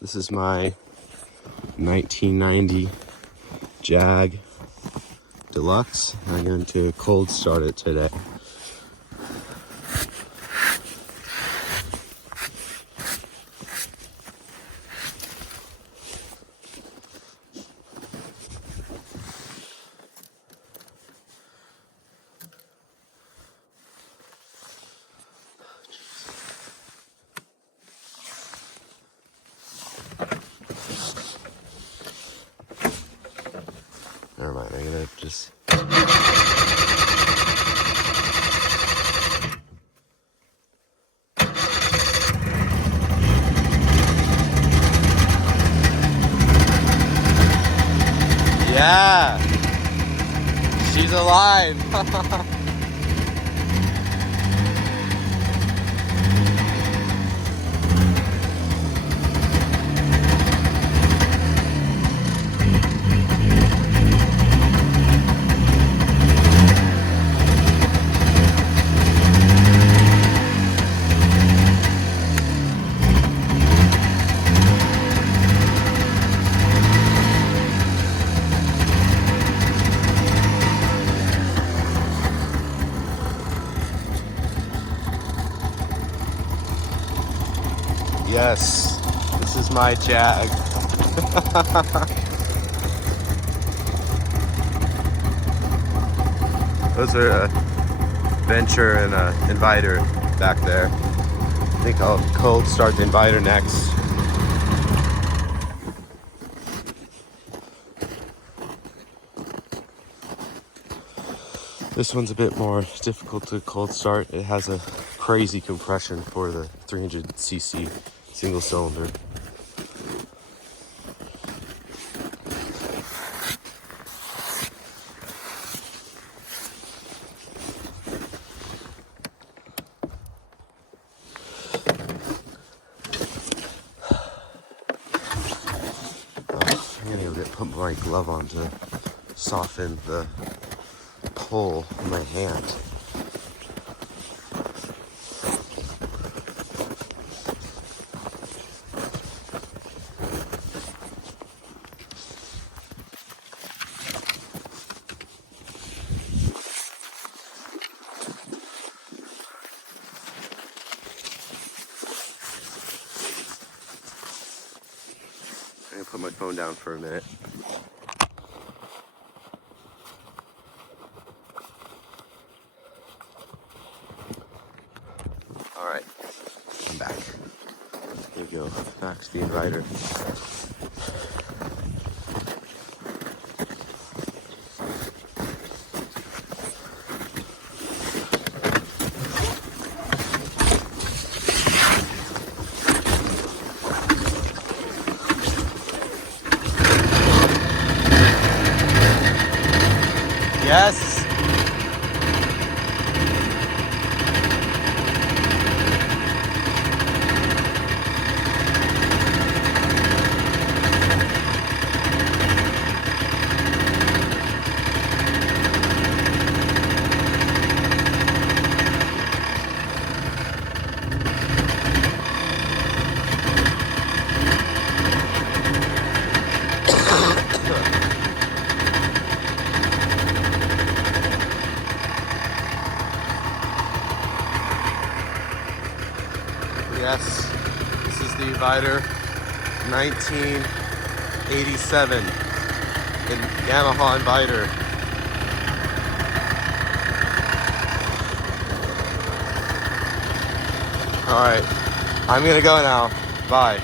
This is my 1990 Jag Deluxe. I'm going to cold start it today. Never mind, I'm gonna just... Yeah! She's alive! Yes, this is my Jag. Those are a Venture and a Inviter back there. I think I'll cold start the Inviter next. This one's a bit more difficult to cold start. It has a crazy compression for the 300cc single cylinder. I'm gonna put my glove on to soften the pull in my hand. I'm gonna put my phone down for a minute. All right, I'm back. Here we go, back to the Inviter. Yes. Yes, this is the Inviter 1987 in Yamaha Inviter. All right, I'm gonna go now. Bye.